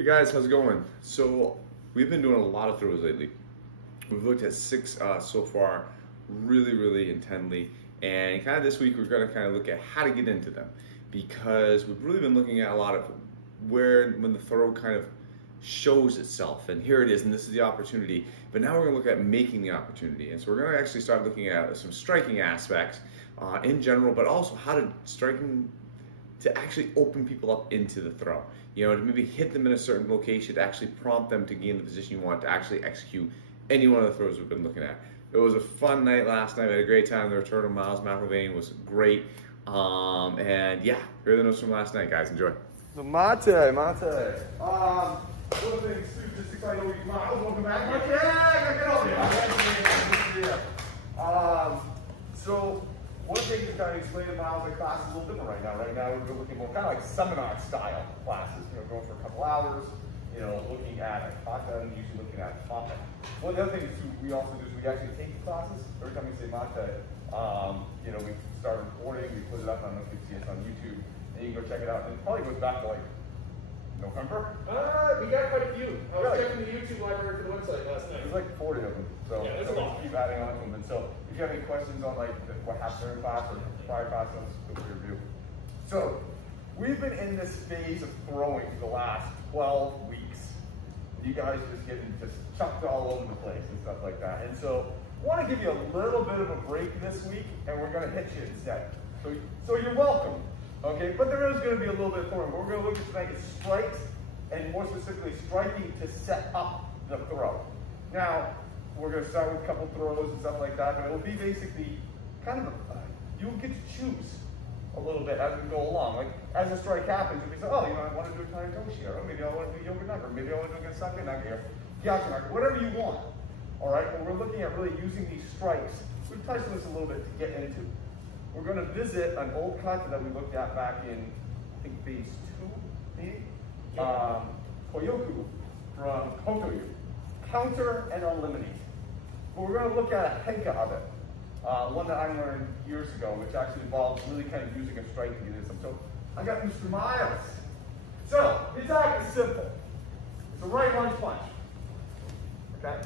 Hey guys, how's it going? So we've been doing a lot of throws lately. We've looked at 6 so far, really intently, and kind of this week we're going to kind of look at how to get into them, because we've really been looking at a lot of when the throw kind of shows itself, and here it is, and this is the opportunity. But now we're going to look at making the opportunity, and so we're going to actually start looking at some striking aspects in general, but also how to to actually open people up into the throw. You know, to maybe hit them in a certain location to actually prompt them to gain the position you want to actually execute any one of the throws we've been looking at. It was a fun night last night. We had a great time. The return of Miles McIlvain was great. And yeah, here are the notes from last night, guys. Enjoy. So Mate. One of the things too, just excited to Miles, welcome back. Mate, get over here. So one thing is kind of explaining Miles, the class is a little different right now. Right now we're looking more kind of like seminar style classes. You know, going for a couple hours. You know, looking at a kata and usually looking at topic. One of the other things too, we also do is we actually take the classes. Every time we say Mate, you know, we start recording, we put it up. I don't know if you can see it on YouTube, and you can go check it out. And it probably goes back to like November? We got quite a few. I was checking the YouTube library for the website last night. There's like 40 of them. So yeah, there's a lot. Keep adding on to them. And so if you have any questions on like what happened during class or prior class, let's go through review. So we've been in this phase of throwing for the last 12 weeks. You guys just getting chucked all over the place and stuff like that. And so I want to give you a little bit of a break this week, and we're going to hit you instead. So you're welcome. Okay, but there is going to be a little bit of throwing. What we're going to look at tonight is strikes, and more specifically striking to set up the throw. Now, we're going to start with a couple throws and stuff like that, but it will be basically kind of you'll get to choose a little bit as we go along. Like, as a strike happens, you'll be saying, oh, you know, I want to do a tiny toshi here, or maybe I want to do yoga number, maybe I want to do a sake nugget here, gyaku nugget, whatever you want. All right, well, we're looking at really using these strikes. We've touched on this a little bit to get into. We're going to visit an old kata that we looked at back in, I think, phase 2, maybe? Kouyoko from Kouyoko. Counter and eliminate. But we're going to look at a henka of it. One that I learned years ago, which actually involves really kind of using a strike to get in some. So I got Mr. Miles. So it's actually simple. It's a right lunge punch. Okay?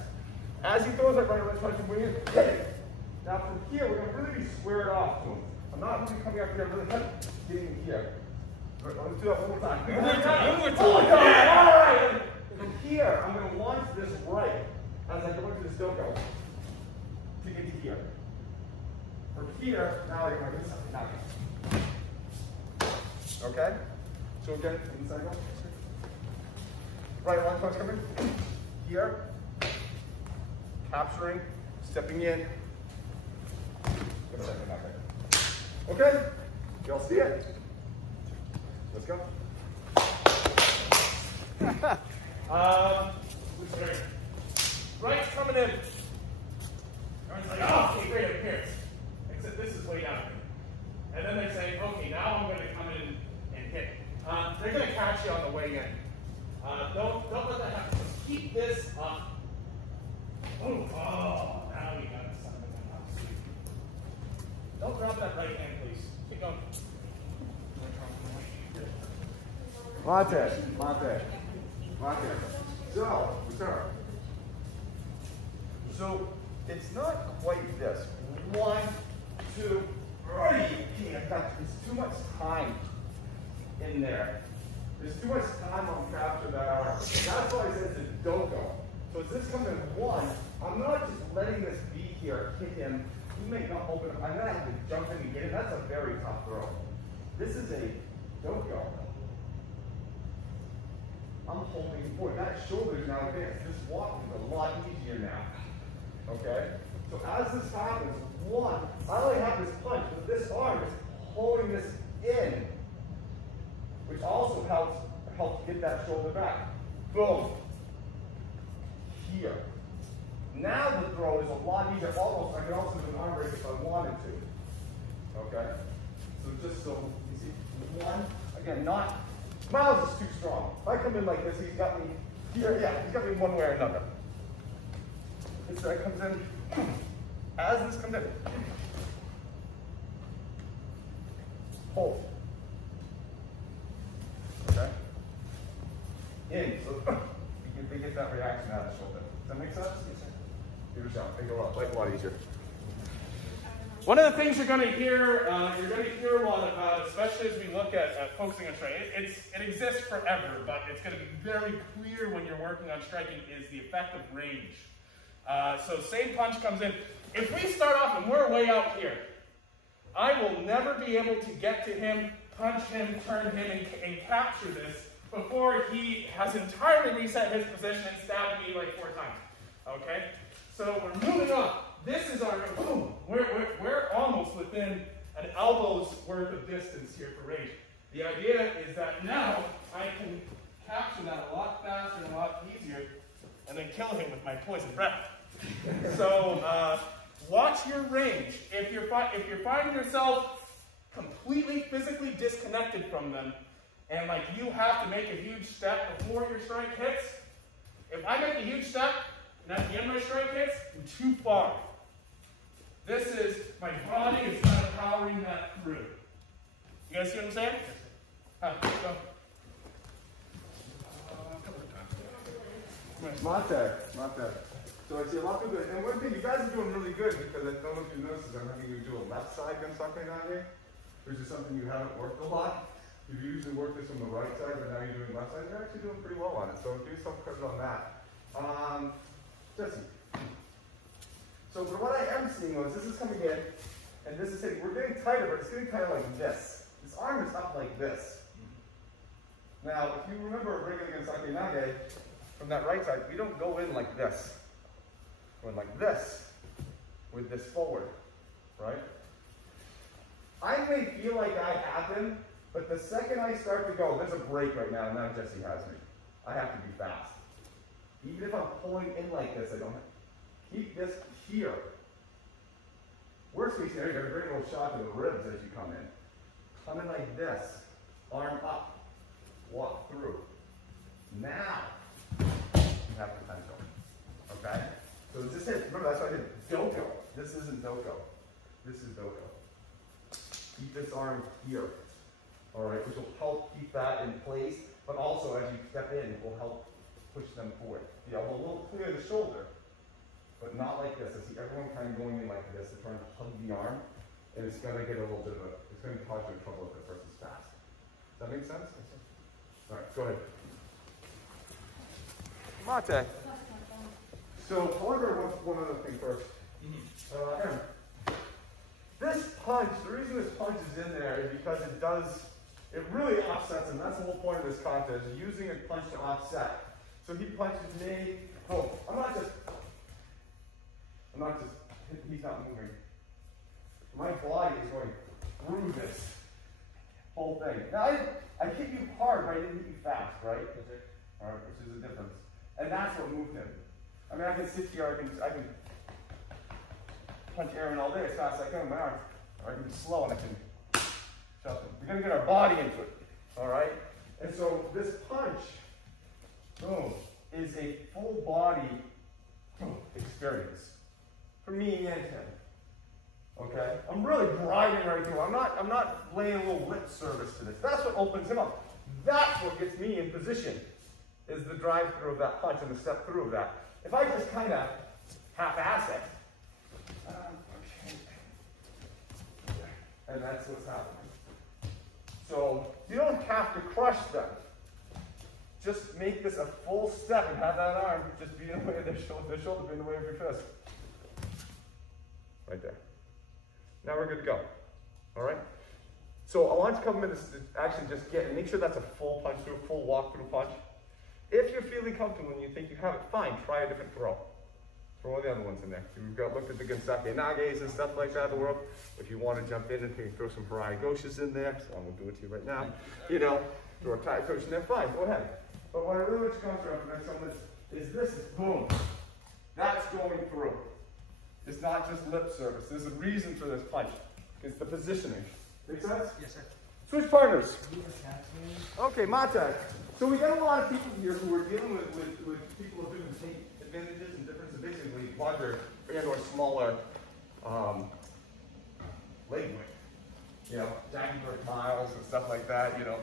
As he throws that right lunge punch, we're going to hit it. Now from here, we're going to really be squared off to him. I'm not really coming up here, really getting here. Let's do that one more time. One more time. Yeah. All right. From here, I'm going to launch this right as I go into this doko to get to here. From here, now you're going to do something. Okay? So again, inside go. Right lunge punch coming. Here. Capturing. Stepping in. Okay, y'all see it? Let's go. Right's coming in. Everyone's like, oh, okay, great, up here. Except this is way down here. And then they say, okay, now I'm going to come in and hit. They're going to catch you on the way in. Don't let that happen. Just keep this up. Oh, now you got it. Don't drop that right hand, please. Keep going. Mate. So, return. So, it's not quite this. 1, 2, 3. There's too much time in there. There's too much time on capture that arm. That's why I said it's a doko. So as this comes in 1, I'm not just letting this be here, hit him. He may not open up. I'm going to have to jump in and get it. That's a very tough throw. This is a doko. I'm holding forward. That shoulder's now advanced. This walk is a lot easier now. Okay? So as this happens, 1, I only have this punch, but this arm is pulling this in, which also helps get that shoulder back. Boom. Here. Now the throw is a lot easier. Almost, I can also do an arm break if I wanted to. Okay? So just so you see, 1, again, not, Miles is too strong. If I come in like this, he's got me here, yeah, he's got me one way or another. This guy comes in, as this comes in, hold. Okay? in. So they get that reaction out of the shoulder. Does that make sense? Yes, sir. Give it a shot. Make it a lot easier. One of the things you're going to hear a lot about, especially as we look at focusing on striking, it exists forever, but it's going to be very clear when you're working on striking, is the effect of range. So same punch comes in. If we start off and we're way out here, I will never be able to get to him, punch him, turn him, and capture this before he has entirely reset his position and stabbed me like 4 times. Okay? So we're moving on. This is our boom. We're almost within an elbow's worth of distance here for range. The idea is that now I can capture that a lot faster and a lot easier, and then kill him with my poison breath. So watch your range. If you're finding yourself completely physically disconnected from them, and like you have to make a huge step before your strike hits, if I make a huge step and at the end my strike hits, I'm too far. This is, my body is kind of powering that through. You guys see what I'm saying? Go. Mate. So I see a lot of good. And one thing, you guys are doing really good, because I don't know if you noticed, is I'm having you do a left side gunsucking out here, which is something you haven't worked a lot. You've usually worked this from the right side, but now you're doing left side. You're actually doing pretty well on it. So do some credit on that. Jesse. So but what I am seeing was this is coming in, and this is hitting. We're getting tighter, but it's getting tighter like this. This arm is up like this. Now, if you remember regular against Akinage, from that right side, we don't go in like this. We're in like this, with this forward, right? I may feel like I have him, but the second I start to go, there's a break right now, and now Jesse has me. I have to be fast. Even if I'm pulling in like this, I don't keep this here. Worst case scenario, you're going to bring a little shot to the ribs as you come in. Come in like this, arm up, walk through. Now, you have potential. Okay? So this is, remember that's why I did Doko. This isn't Doko. This is Doko. Keep this arm here. Alright, which will help keep that in place, but also as you step in, it will help push them forward. The elbow will clear the shoulder, but not like this. I see everyone kind of going in like this. They're trying to hug the arm, and it's going to get a little bit of a, it's going to cause you trouble if the person's fast. Does that make sense? Alright, go ahead. Mate. So, however, one other thing first. Aaron, this punch, the reason this punch is in there is because it really offsets him. That's the whole point of this contest, is using a punch to offset. So he punches me. Oh, I'm not just, he's not moving. My body is going through this whole thing. Now, I hit you hard, but I didn't hit you fast, right? All right, which is a difference. And that's what moved him. I mean, I can sit here, I can punch Aaron all day as fast as I can with my arms. Or I can be slow and I can shove him. We're going to get our body into it, all right? And so this punch, boom, is a full body experience for me and him. Okay? I'm really grinding right through. I'm not laying a little lip service to this. That's what opens him up. That's what gets me in position, is the drive through of that punch and the step through of that. If I just kind of half-ass it, okay. And that's what's happening. So you don't have to crush them. Just make this a full step and have that arm just be in the way of their shoulder be in the way of your fist. Right there. Now we're good to go. All right? So I want you to come in this actually just make sure that's a full punch through, full walk through punch. If you're feeling comfortable and you think you have it, fine, try a different throw. Throw all the other ones in there. We've looked at the Gansake Nages and stuff like that in the world. If you want to jump in and throw some Harai Goshas in there, so I'm going to do it to you right now. You know, throw a tie coach in there, fine, go ahead. But what I really want you to concentrate on for next time is this, boom. That's going through. It's not just lip service. There's a reason for this punch. It's the positioning. Make sense? Yes, sir. Switch partners. Okay, Mate. So we got a lot of people here who are dealing with people who have different advantages and differences, basically larger and or smaller leg width. you know, Jackie Burke miles and stuff like that, you know,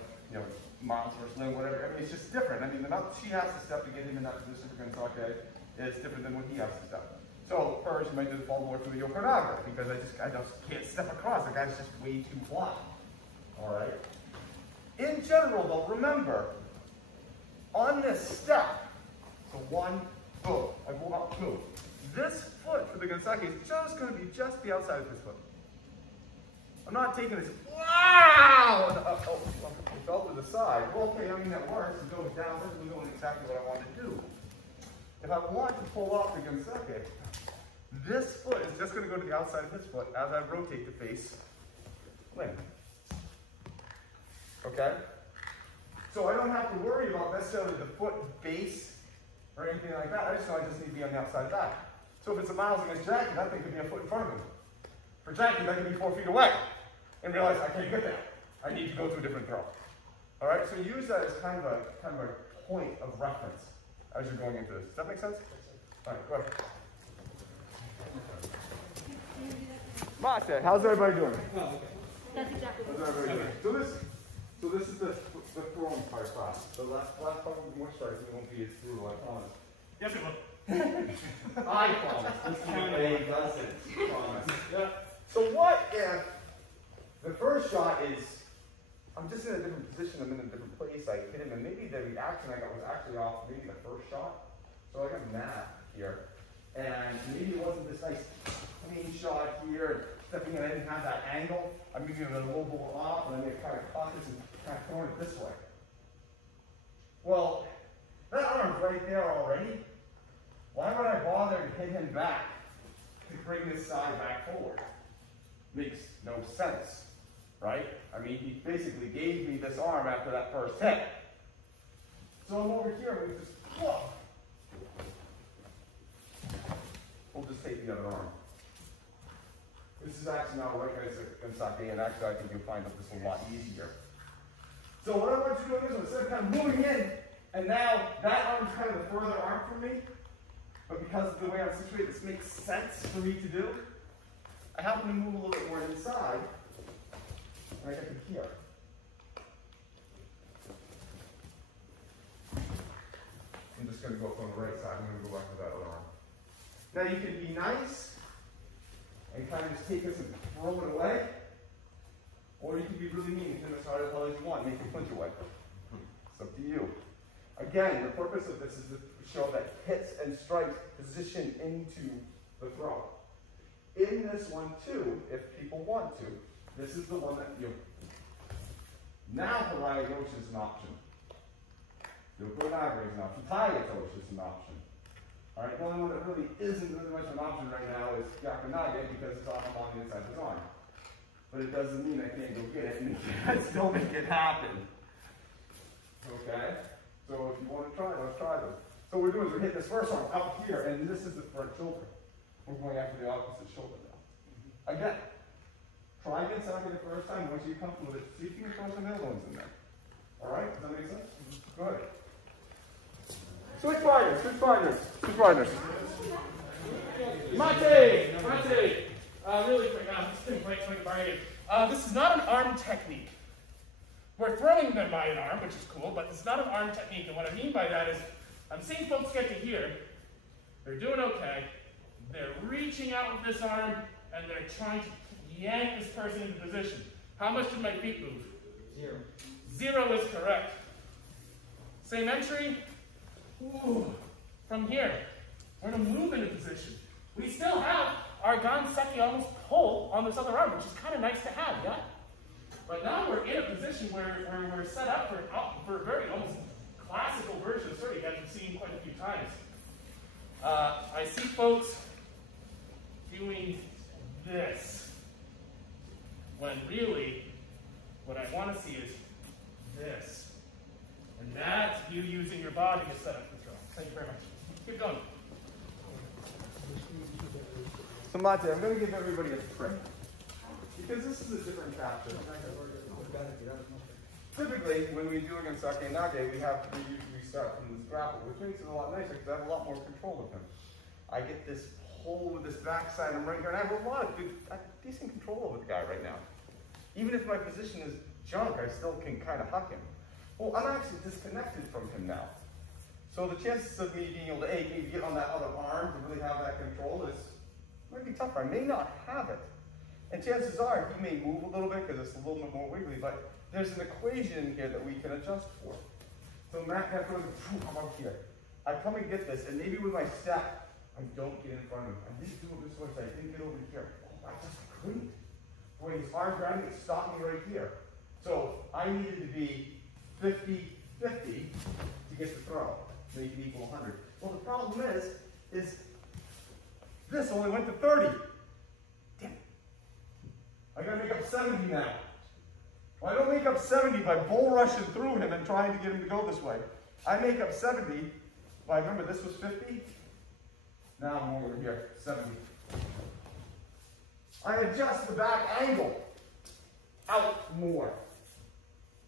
miles versus Lynn, whatever. I mean, it's just different. I mean, the amount she has to step to get him in that position for Gonzake is different than what he has to step. So first, you might just fall more through the Yokonaga because I just can't step across. The guy's just way too flat. All right. In general, though, remember on this step, so 1, boom, I go up 2. This foot for the Gonzake is just going to be just the outside of this foot. I'm not taking this, wow, and up, oh, it fell to the side. Well, okay, I mean, that works. It goes down, this is doing exactly what I want to do. If I want to pull off the Gonzake, this foot is just going to go to the outside of this foot as I rotate the face Lynn. Okay? So I don't have to worry about necessarily the foot base or anything like that. I just know I just need to be on the outside of that. So if it's a miles against Jackie, that thing could be a foot in front of him. For Jackie, that could be 4 feet away. And realize I can't get there. I need to go to a different throw. All right, so use that as kind of a point of reference as you're going into this. Does that make sense? All right, go ahead. Mate, how's everybody doing? That's exactly what How's everybody doing? So this is the throwing part class. The last part will be more striking. It won't be as brutal, I promise. Yes, it will. I promise. This is a vague lesson. Promise. Yeah. So what if the first shot is, I'm just in a different position, I'm in a different place, I hit him, and maybe the reaction I got was actually off maybe the first shot. So I got mad here. And maybe it wasn't this nice clean shot here, stepping in, I didn't have that angle. I'm moving it a little more off, and then I kind of caught this and kind of throwing it this way. Well, that arm's right there already. Why would I bother to hit him back to bring this side back forward? Makes no sense, right? I mean, he basically gave me this arm after that first hit. So I'm over here, we just, whoa. We'll just take the other arm. This is actually not like Gonzake, and actually I think you'll find that this is a lot easier. So what I want you to do is instead of kind of moving in, and now that arm is kind of the further arm from me, but because of the way I'm situated, this makes sense for me to do. I happen to move a little bit more inside, and I get to here. I'm just going to go from the right side. I'm going to go back to that other arm. Now you can be nice and kind of just take this and throw it away, or you can be really mean and hit as hard as hell as you want and make it flinch away. It's up to you. Again, the purpose of this is to show that hits and strikes position into the throw. In this one too, if people want to, this is the one that you. Now Harai Yoshi is an option. Yokonaga is an option. Tayatoshi is an option. All right, the only one that really isn't really much of an option right now is Yakunaga because it's off on the inside of his arm. But it doesn't mean I can't go get it, and you can still make it happen. Okay? So if you want to try, let's try them. So what we're doing is we're hitting this first arm up here, and this is the front shoulder. We're going after the opposite shoulder now. Again, try Gonzake the first time. Once you get comfortable with it, see if you can throw some other ones in there. All right? Does that make sense? Go ahead. Switch fighters, switch fighters, switch fighters. Mate! Really quick, this is not an arm technique. We're throwing them by an arm, which is cool, but it's not an arm technique. And what I mean by that is, I'm seeing folks get to here, they're doing okay, they're reaching out with this arm, and they're trying to yank this person into position. How much did my feet move? 0. 0 is correct. Same entry. Ooh. From here, we're going to move into position. We still have our Ganseki almost pull on this other arm, which is kind of nice to have, yeah? But now we're in a position where we're set up for a very almost classical version of Surrey, as you've seen quite a few times. I see folks doing this, when really what I want to see is this. And that's you using your body to set up the throw. Thank you very much. Keep going. So Mate, I'm going to give everybody a trick. Because this is a different capture. Typically, when we do against Sake Nage, we usually start from this grapple, which makes it a lot nicer because I have a lot more control of him. I get this pull with this backside, I'm right here, and I have a lot of decent control over the guy right now. Even if my position is junk, I still can kind of huck him. Well, I'm actually disconnected from him now. So the chances of me being able to, A, maybe get on that other arm to really have that control might be tougher. I may not have it. And chances are he may move a little bit because it's a little bit more wiggly, but there's an equation in here that we can adjust for. So Matt goes, I'm up here. I come and get this, and maybe with my step, I don't get in front of him. I didn't do it this way, so I didn't get over here. Oh, I just couldn't. When his arm grabbed me, it stopped me right here. So I needed to be 50-50 to get the throw, make it equal 100. Well, the problem is this only went to 30. Damn it. I gotta make up 70 now. Well, I don't make up 70 by bull rushing through him and trying to get him to go this way. I make up 70 by, remember this was 50? Now I'm over here, 70. I adjust the back angle out more,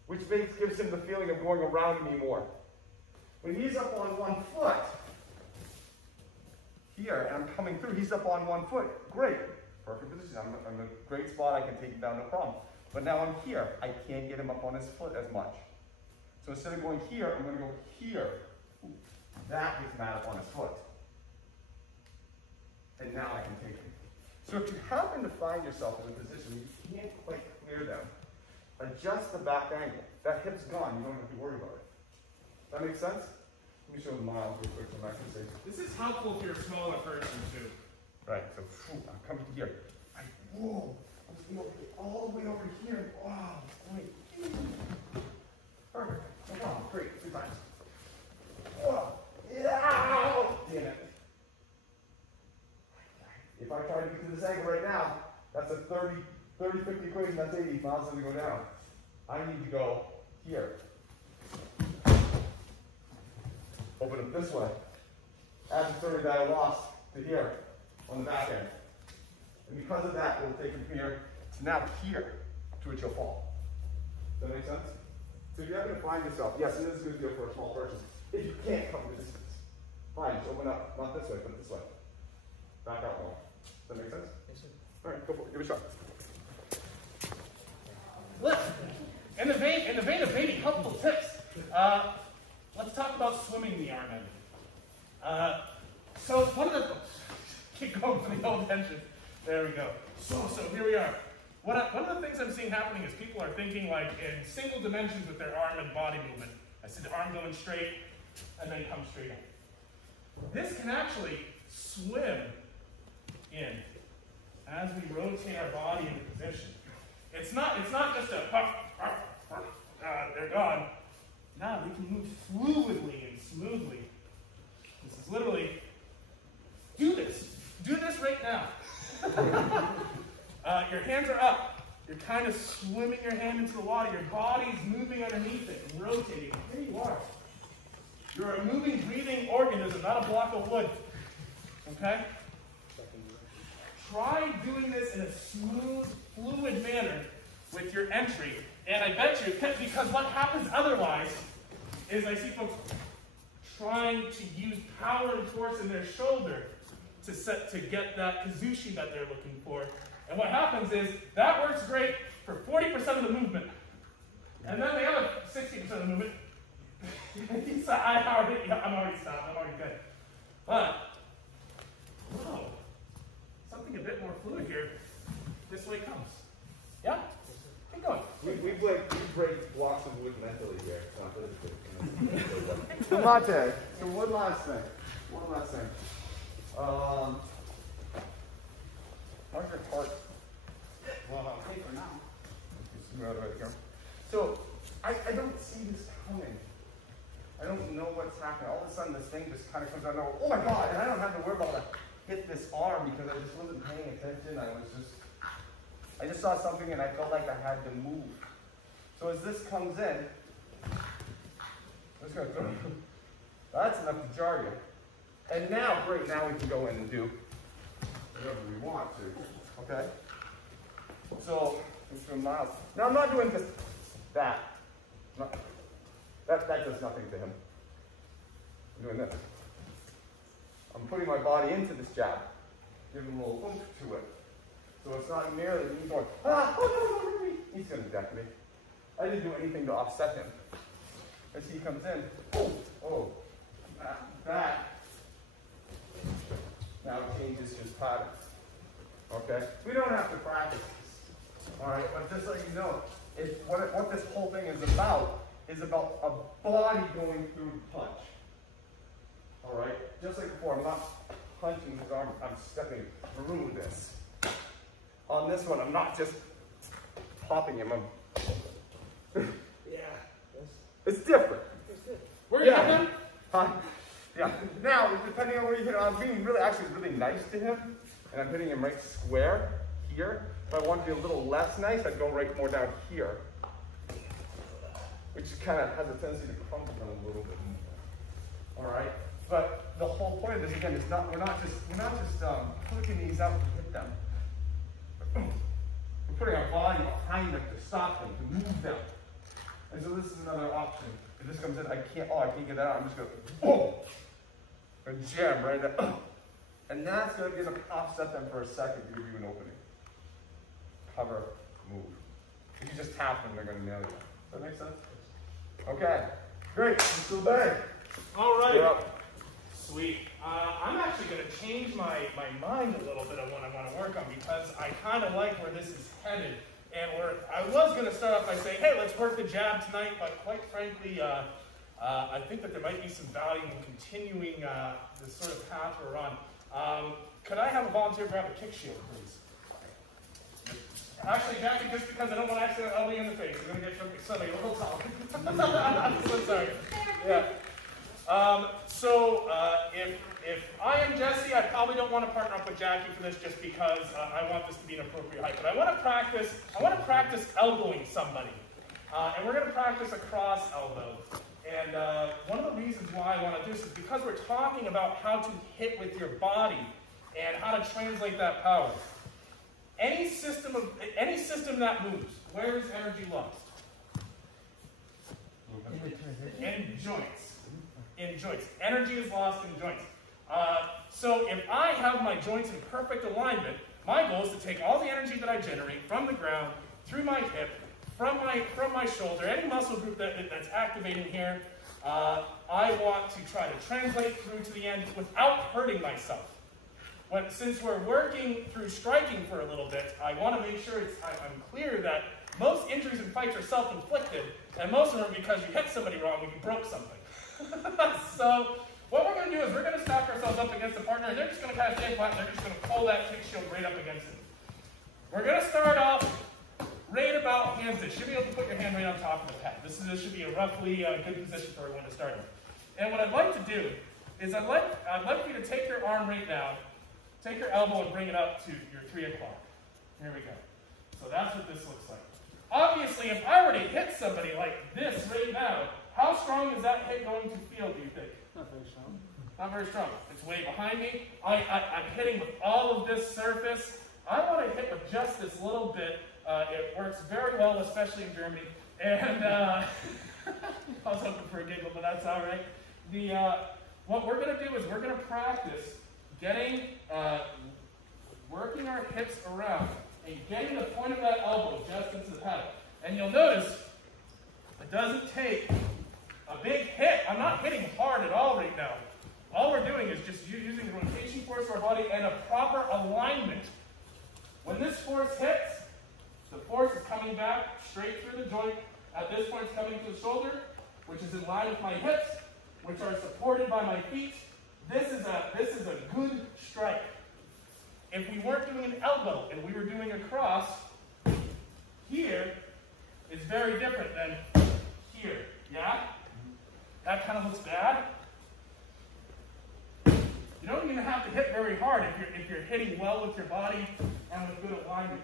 which gives him the feeling of going around me more. When he's up on 1 foot, here, and I'm coming through, he's up on 1 foot. Great, perfect position. I'm in a great spot, I can take him down, no problem. But now I'm here, I can't get him up on his foot as much. So instead of going here, I'm going to go here. Ooh, that gets Matt up on his foot. And now I can take him. So if you happen to find yourself in a position you can't quite clear them, adjust the back angle. That hip's gone, you don't have to worry about it. That makes sense? Let me show the miles real quick so I can say. This is helpful if you're a smaller person too. Right, so I'm coming to here. Whoa, I was all the way over here. Wow, great. Perfect, no problem, great, 2 times. Whoa, yeah, damn it. If I try to get to this angle right now, that's a 30-50 equation, that's 80 miles to go down. I need to go here. Open it this way. Add the 30 that I lost to here on the back end. And because of that, we'll take it from here to now here, to which you'll fall. Does that make sense? So if you happen to find yourself, yes, it is a good deal for a small person. If you can't cover the distance, fine, just open up. Not this way, but this way. Back out more. Does that make sense? Yes, sir. All right, go for it. Give it a shot. Look, in the vein of maybe helpful tips, let's talk about swimming the arm end. So one of the keep going for the old tension. There we go. So here we are. One of the things I'm seeing happening is people are thinking like in single dimensions with their arm and body movement. I see the arm going straight and then come straight up. This can actually swim in as we rotate our body into position. It's not just a they're gone. Now we can move fluidly and smoothly. This is literally, do this. Do this right now. Your hands are up. You're kind of swimming your hand into the water. Your body's moving underneath it and rotating. There you are. You're a moving, breathing organism, not a block of wood. Okay? Try doing this in a smooth, fluid manner with your entry. And I bet you, because what happens otherwise is I see folks trying to use power and force in their shoulder to get that kazushi that they're looking for. And what happens is that works great for 40% of the movement. And then the other 60% of the movement, I'm already stopped, I'm already good. But, whoa, something a bit more fluid here. This way comes. Yeah? Keep going. We break blocks of wood mentally here, not physically. So Mate, so one last thing. How's your heart? Well, I'll pay for now. So, I don't see this coming. I don't know what's happening. All of a sudden, this thing just kind of comes out and I go, oh my God, and I don't have to worry about to hit this arm because I just wasn't paying attention. I just saw something and I felt like I had to move. So as this comes in, let's go. That's enough to jar you. And now, great, now we can go in and do whatever we want to. Okay? So, from Miles. Now I'm not doing that. That does nothing to him. I'm doing this. I'm putting my body into this jab. Giving a little oomph to it. So it's not nearly me going, ah, oh no, don't hurt me. He's going to deck me. I didn't do anything to offset him. As he comes in, oh, that now changes his pattern. Okay? We don't have to practice this. Alright, but just so you know, what this whole thing is about a body going through the punch. Alright? Just like before, I'm not punching his arm, I'm stepping through this. On this one, I'm not just popping him, Yeah. it's different. Where you hit him? Yeah. Now, depending on where you hit him, I'm being really nice to him, and I'm hitting him right square here. If I want to be a little less nice, I'd go right more down here, which kind of has a tendency to crumple them a little bit more. All right. But the whole point of this again is we're not just clicking these out to hit them. We're putting our body behind them to stop them, to move them. And so this is another option. If this comes in, I can't get that out. I'm just going to, boom, and jam right there. And that's going to offset them for a second to give you an opening. Cover, move. If you just tap them, they're going to nail you. Does that make sense? Okay, great. Let's go back. All right. You're up. Sweet. I'm actually going to change my mind a little bit of what I want to work on because I kind of like where this is headed. And I was going to start off by saying, hey, let's work the jab tonight, but quite frankly, I think that there might be some value in continuing this sort of path we're on. Could I have a volunteer grab a kick shield, please? Actually, Jackie, just because I don't want to accidentally elbow you in the face, I'm going to get somebody a little tall. I'm so sorry. Yeah. If I am Jesse, I probably don't want to partner up with Jackie for this just because I want this to be an appropriate height. But I want to practice elbowing somebody. And we're going to practice a cross elbow. And one of the reasons why I want to do this is because we're talking about how to hit with your body and how to translate that power. Any system that moves, where is energy lost? In joints. In joints. Energy is lost in joints. So if I have my joints in perfect alignment, my goal is to take all the energy that I generate from the ground, through my hip, from my shoulder, any muscle group that's activating here, I want to try to translate through to the end without hurting myself. Since we're working through striking for a little bit, I want to make sure I'm clear that most injuries in fights are self-inflicted, and most of them are because you hit somebody wrong and you broke something. So what we're going to do is we're going to stack ourselves up against the partner, and they're just going to kind of stay flat, and they're just going to pull that kick shield right up against it. We're going to start off right about hands in. You should be able to put your hand right on top of the pad. This should be a roughly good position for everyone to start in. And what I'd like to do is I'd like for you to take your arm right now, take your elbow and bring it up to your 3 o'clock. Here we go. So that's what this looks like. Obviously, if I were to hit somebody like this right now, how strong is that hit going to feel, do you think? Not very strong. Not very strong. It's way behind me. I'm hitting with all of this surface. I want to hit with just this little bit. It works very well, especially in Germany. And I was hoping for a giggle, but that's all right. What we're going to do is we're going to practice working our hips around and getting the point of that elbow just into the paddle. And you'll notice it doesn't take a big hit. I'm not hitting hard at all right now. All we're doing is just using the rotation force of our body and a proper alignment. When this force hits, the force is coming back straight through the joint. At this point, it's coming to the shoulder, which is in line with my hips, which are supported by my feet. This is a good strike. If we weren't doing an elbow and we were doing a cross, here is very different than here. Yeah? That kind of looks bad. You don't even have to hit very hard if you're hitting well with your body and with good alignment.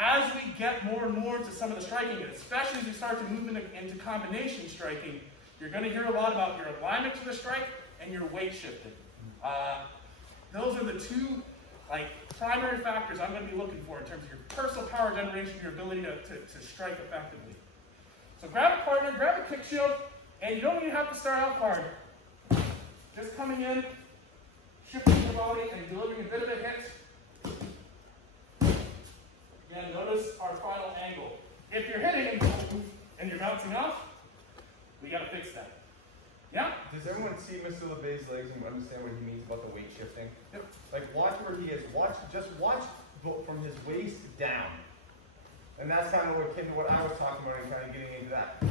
As we get more and more to some of the striking, especially as you start to move into combination striking, you're going to hear a lot about your alignment to the strike and your weight shifting. Those are the two primary factors I'm going to be looking for in terms of your personal power generation, your ability to strike effectively. So grab a partner, grab a kick shield, and you don't even have to start out hard. Just coming in, shifting your body, and delivering a bit of a hit. Again, notice our final angle. If you're hitting and you're bouncing off, we got to fix that. Yeah? Does everyone see Mr. LeBay's legs and understand what he means about the weight shifting? Yep. Like, watch where he is. Just watch from his waist down. And that's kind of akin to what I was talking about and kind of getting into that.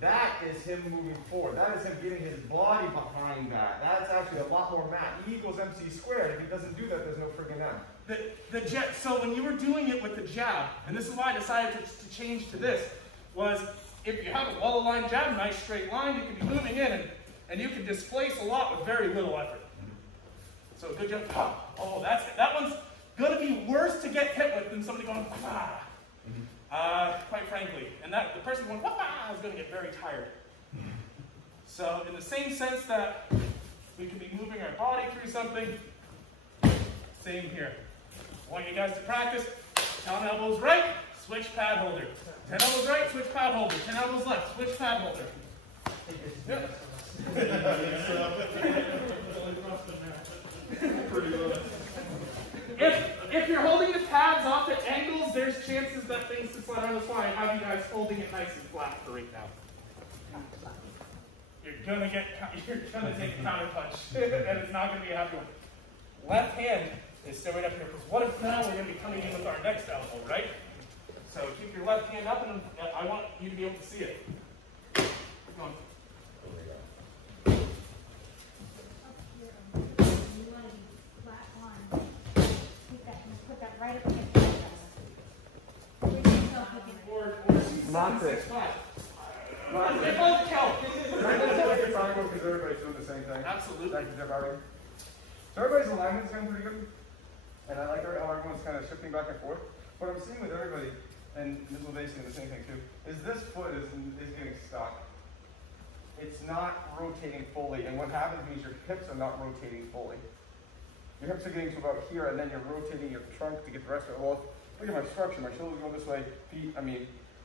That is him moving forward. That is him getting his body behind that. That's actually a lot more math. E equals MC squared. If he doesn't do that, there's no friggin' M. So when you were doing it with the jab, and this is why I decided to change to this, was if you have a well-aligned jab, nice straight line, you can be moving in and you can displace a lot with very little effort. So good job. Oh, that's it. That one's going to be worse to get hit with than somebody going, ah. Quite frankly. And that the person going, ah, is going to get very tired. So in the same sense that we can be moving our body through something, same here. I want you guys to practice 10 elbows right, switch pad holder. 10 elbows right, switch pad holder. 10 elbows left, switch pad holder. Yep. If you're holding the pads off at angles, there's chances that things could slide on the fly. I have you guys holding it nice and flat for right now. You're gonna take a counter punch, and it's not gonna be a happy one. Left hand is still right up here, because what if now we're gonna be coming in with our next elbow, right? So keep your left hand up, and I want you to be able to see it. Keep going. Right up against the Not this. They both count. Because everybody's doing the same thing. Absolutely. So everybody's alignment's going pretty good. And I like how everyone's kind of shifting back and forth. What I'm seeing with everybody, and Ms. LeBay's saying the same thing too, is this foot is getting stuck. It's not rotating fully. And what happens means your hips are not rotating fully. Your hips are getting to about here, and then you're rotating your trunk to get the rest of it. Well, look at my structure. My shoulders go this way, feet,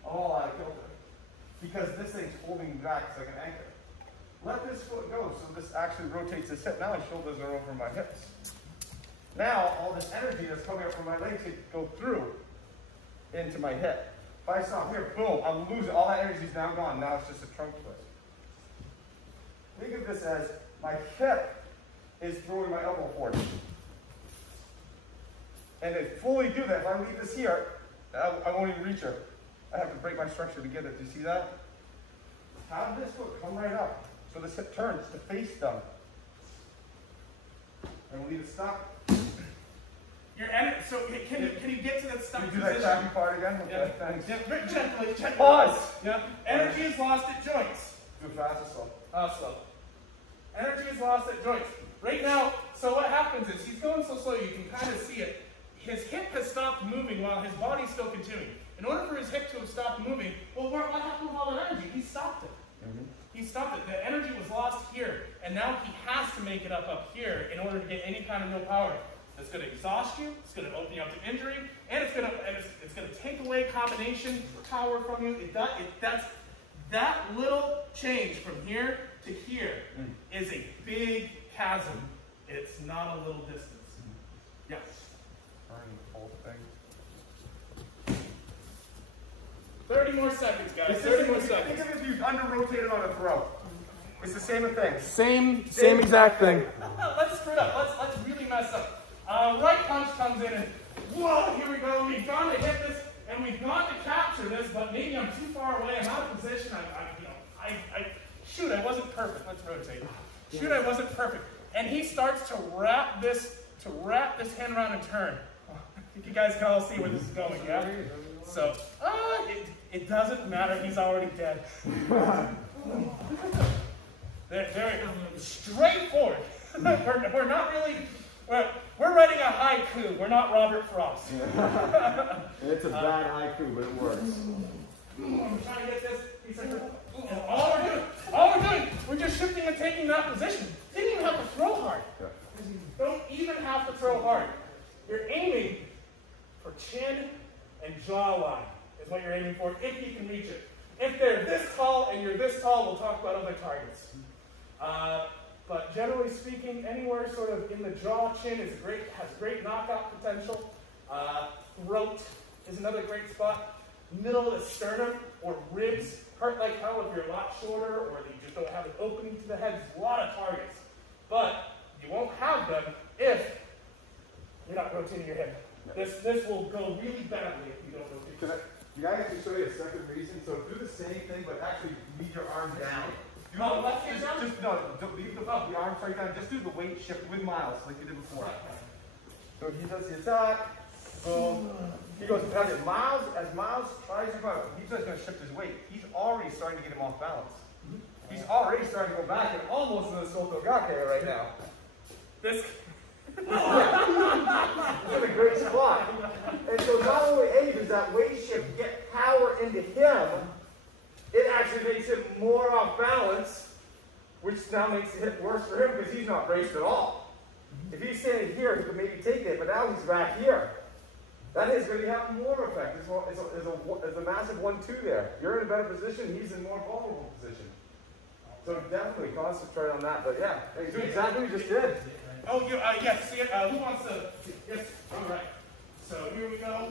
all out of kilter. Because this thing's holding me back. It's like an anchor. Let this foot go, so this actually rotates this hip. Now my shoulders are over my hips. Now, all this energy that's coming up from my legs can go through into my hip. If I stop here, boom, I'm losing. All that energy is now gone. Now it's just a trunk twist. Think of this as my hip is throwing my elbow forward. And to fully do that, if I leave this here, I won't even reach her. I have to break my structure to get it. Do you see that? Have this foot come right up. So this hip turns to face them. And we'll leave it stuck. So can you get to that stuck Can you do position? that crappy part again? Okay, Yeah. thanks. Yeah, very gently. Pause. Yeah. Energy is lost at joints. Do it fast or slow? Slow. Energy is lost at joints. Right now, so what happens is he's going so slow you can kind of see it. His hip has stopped moving while his body's still continuing. In order for his hip to have stopped moving, well, what happened with all that energy? He stopped it. He stopped it. The energy was lost here, and now he has to make it up here in order to get any kind of real power. That's going to exhaust you. It's going to open you up to injury, and it's going to take away combination power from you. That's that little change from here to here is a big chasm. It's not a little distance. Yes. Turning the whole thing. 30 more seconds, guys. 30 more seconds. Think of it if you under-rotated on a throw. It's the same thing. Same exact thing. Let's screw it up. Let's really mess up. Right punch comes in and whoa, here we go. We've gone to hit this and we've gone to capture this, but maybe I'm too far away. I'm out of position. Shoot, I wasn't perfect. Let's rotate. Shoot, I wasn't perfect. And he starts to wrap this hand around and turn. I think you guys can all see where this is going, yeah? So, it doesn't matter. He's already dead. There, straight forward. We're not really. We're writing a haiku. We're not Robert Frost. It's a bad haiku, but it works. I'm trying to get this. All we're doing, we're just shifting and taking that position. You didn't even have to throw hard. Yeah. You don't even have to throw hard. You're aiming for chin and jawline is what you're aiming for, if you can reach it. If they're this tall and you're this tall, we'll talk about other targets. But generally speaking, anywhere sort of in the jaw, chin has great knockout potential. Throat is another great spot. Middle of the sternum or ribs hurt like hell if you're a lot shorter or you just don't have an opening to the head. There's a lot of targets. But you won't have them if you're not rotating your hip. This will go really badly if you don't rotate your hip. You guys can show you a second reason. So do the same thing, but actually leave your arm down. Left hand down? Don't leave the arm straight down. Just do the weight shift with Miles like you did before. So he does the attack. Boom. He goes, as Miles tries to go, he's just going to shift his weight. He's already starting to get him off balance. He's already starting to go back and almost in the Sotogake right now. This is a great spot. And so not only does that weight shift get power into him, it actually makes him more off balance, which now makes the hit worse for him because he's not braced at all. If he's standing here, he could maybe take it, but now he's back here. That is going to have more effect. It's a massive 1-2 there. You're in a better position, he's in a more vulnerable position. So definitely concentrate on that. But yeah, exactly what you just did. Oh, yes. See it? Who wants to? Yes. All right. So here we go.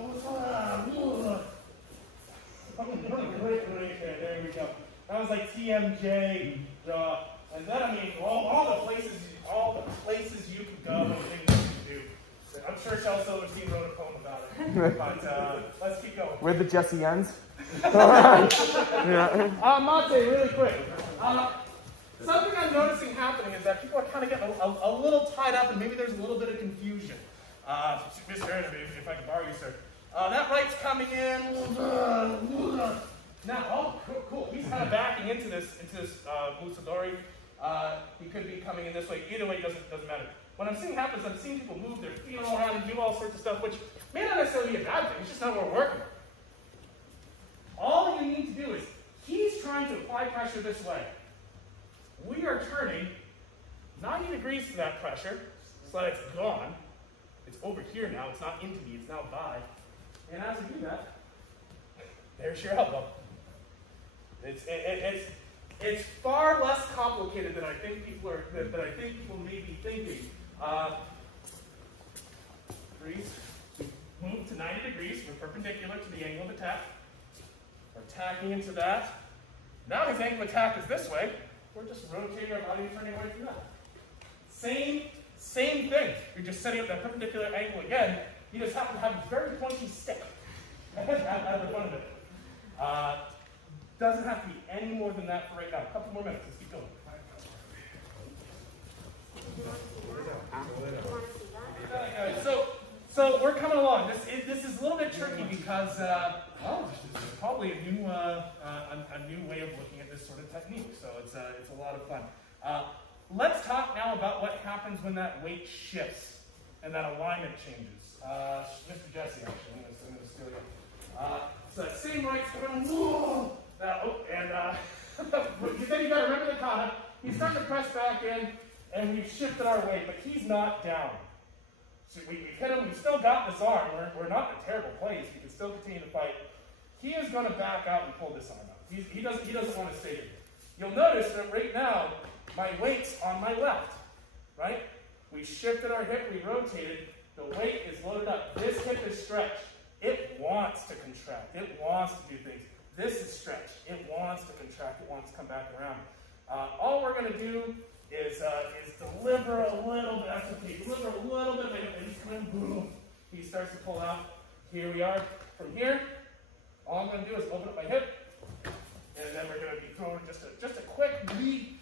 There we go. That was like TMJ draw, and then I mean all the places you could go and things you could do. I'm sure Shel Silverstein wrote a poem about it. But let's keep going. Where the Jesse ends? Mate, really quick. Something I'm noticing happening is that people are kind of getting a little tied up, and maybe there's a little bit of confusion. Mr. Ernest, if I can borrow you, sir. That right's coming in. Now, oh, cool. He's kind of backing into this Musadori. He could be coming in this way. Either way, doesn't matter. What I'm seeing happen is I'm seeing people move their feet all around and do all sorts of stuff, which may not necessarily be a bad thing. It's just not what we're working with. All you need to do is, he's trying to apply pressure this way. We are turning 90 degrees to that pressure so that it's gone. It's over here now. It's not into me. It's now by. And as we do that, there's your elbow. It's far less complicated than I think people may be thinking. Degrees. Move to 90 degrees. We're perpendicular to the angle of attack. We're tacking into that. Now his angle of attack is this way. We're just rotating our body and turning away from that. Same thing. You're just setting up that perpendicular angle again. You just happen to have a very pointy stick out of the front of it. Doesn't have to be any more than that for right now. A couple more minutes. Let's keep going. So we're coming along. This is a little bit tricky because this is probably a new way of looking at this sort of technique. So it's a lot of fun. Let's talk now about what happens when that weight shifts and that alignment changes. Mr. Jesse, actually, I'm going to steal you. So that same right's going, whoa! Then you got to remember the kata. He's starting to press back in, and we've shifted our weight, but he's not down. So we've hit him. We've still got this arm. We're not in a terrible place. We can still continue to fight. He is going to back out and pull this arm out. He doesn't want to stay here. You'll notice that right now, my weight's on my left, right? We shifted our hip, we rotated, the weight is loaded up. This hip is stretched. It wants to contract. It wants to do things. This is stretched. It wants to contract. It wants to come back around. All we're going to do is deliver a little bit. That's okay. Deliver a little bit of it, and he's coming, boom. He starts to pull out. Here we are. From here, all I'm going to do is open up my hip, and then we're going to be throwing just a quick lead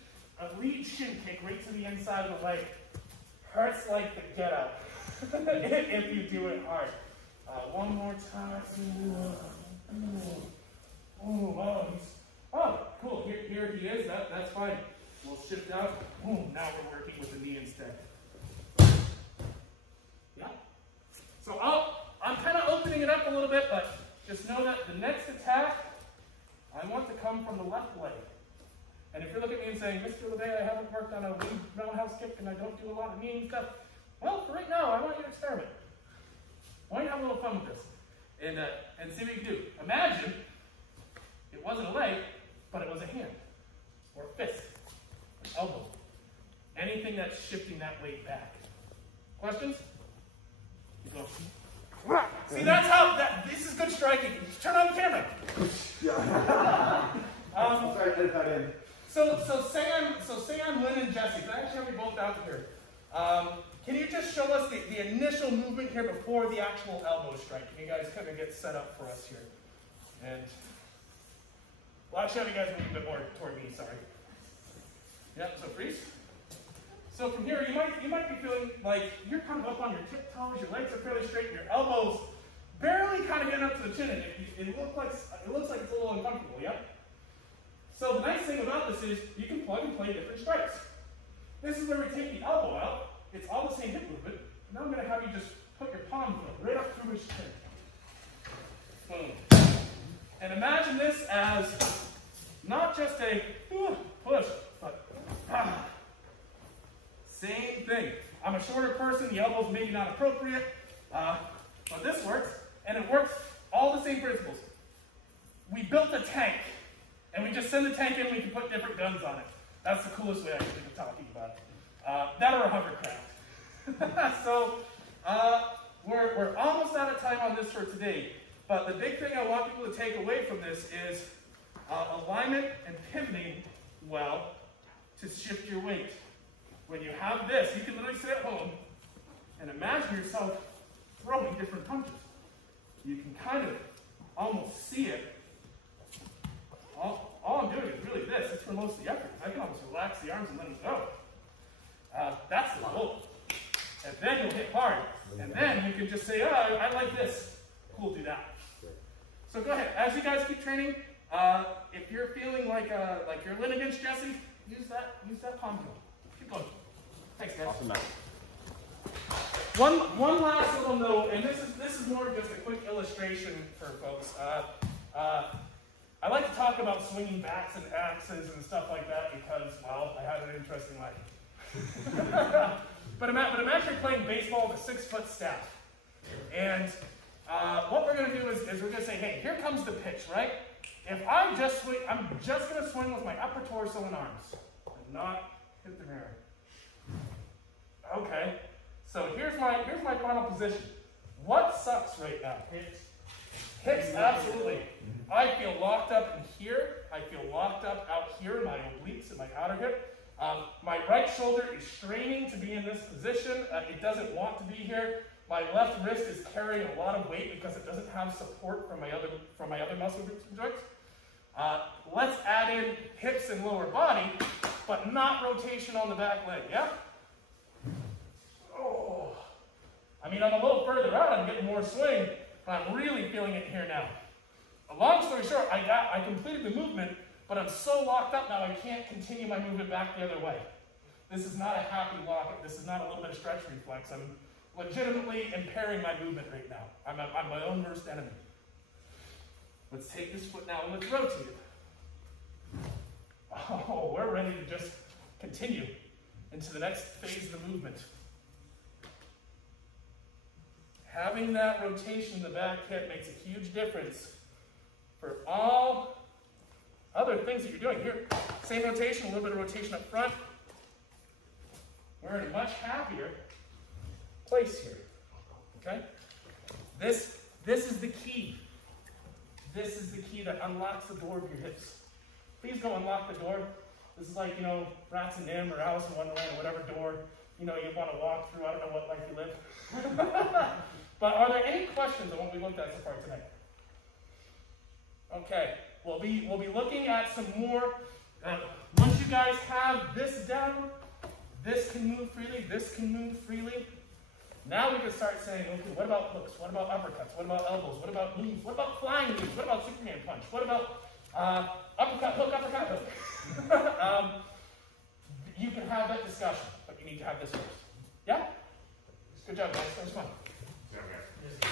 shin kick right to the inside of the leg. Hurts like the get out if you do it hard. One more time. Oh, cool. Here he is. That's fine. We'll shift out. Boom. Now we're working with the knee instead. Yeah. So I'm kind of opening it up a little bit, but just know that the next attack, I want to come from the left leg. And if you're looking at me and saying, Mr. LeVay, I haven't worked on a roundhouse kick and I don't do a lot of knee stuff, well, for right now, I want you to experiment. I want you to have a little fun with this and see what you can do. Imagine it wasn't a leg, but it was a hand, or a fist, an elbow, anything that's shifting that weight back. Questions? You go. See, that's how, this is good striking. Just turn on the camera. Sorry, edit that in. So say I'm Lynn and Jesse. Can I actually have you both out here? Can you just show us the initial movement here before the actual elbow strike? Can you guys kind of get set up for us here? And, well, actually have you guys move a bit more toward me, sorry. Yep, so freeze. So from here, you might be feeling like you're kind of up on your tiptoes, your legs are fairly straight, and your elbows barely kind of getting up to the chin, and it looks like it's a little uncomfortable, yeah? So the nice thing about this is you can plug and play different strikes. This is where we take the elbow out. It's all the same hip movement. Now I'm going to have you just put your palm right up through his chin. Boom. And imagine this as not just a push, but same thing. I'm a shorter person, the elbow's maybe not appropriate, but this works, and it works all the same principles. We built a tank, and we just send the tank in, we can put different guns on it. That's the coolest way I can think of talking about it. That or a hovercraft. So, we're almost out of time on this for today, but the big thing I want people to take away from this is alignment and pivoting well to shift your weight. When you have this, you can literally sit at home and imagine yourself throwing different punches. You can kind of almost see it. All I'm doing is really this. It's for most of the effort. I can almost relax the arms and let them go. That's the goal. And then you'll hit hard. And then you can just say, oh, I like this. Cool, do that. So go ahead. As you guys keep training, if you're feeling like you're Lynn against Jesse, use that palm drill. Keep going. Thanks, guys. Awesome, man. One last little note, and this is more just a quick illustration for folks. I like to talk about swinging bats and axes and stuff like that because, well, I had an interesting life. but imagine playing baseball with a 6-foot staff. And what we're going to do is we're going to say, hey, here comes the pitch, right? If I just swing, I'm just going to swing with my upper torso and arms and not hit the mirror. Okay, so here's my final position. What sucks right now? Hips, absolutely. I feel locked up in here. I feel locked up out here in my obliques and my outer hip. My right shoulder is straining to be in this position. It doesn't want to be here. My left wrist is carrying a lot of weight because it doesn't have support from my other muscle groups and joints. Let's add in hips and lower body, but not rotation on the back leg, yeah? Oh. I mean, I'm a little further out, I'm getting more swing, but I'm really feeling it here now. Long story short, I completed the movement, but I'm so locked up now I can't continue my movement back the other way. This is not a happy lock. This is not a little bit of stretch reflex. I'm legitimately impairing my movement right now. I'm my own worst enemy. Let's take this foot now and let's rotate it. Oh, we're ready to just continue into the next phase of the movement. Having that rotation in the back hip makes a huge difference for all other things that you're doing. Here, same rotation, a little bit of rotation up front. We're in a much happier place here, okay? This is the key. This is the key that unlocks the door of your hips. Please go unlock the door. This is like, Rats and Nim or Alice in Wonderland or whatever door, you want to walk through. I don't know what life you live. But are there any questions on what we looked at so far tonight? Okay, we'll be looking at some more. Once you guys have this down, this can move freely, this can move freely. Now we can start saying, okay, what about hooks? What about uppercuts? What about elbows? What about knees? What about flying knees? What about Superman punch? What about uppercut, hook? You can have that discussion, but you need to have this first. Yeah? Good job, guys. That was fun. Okay.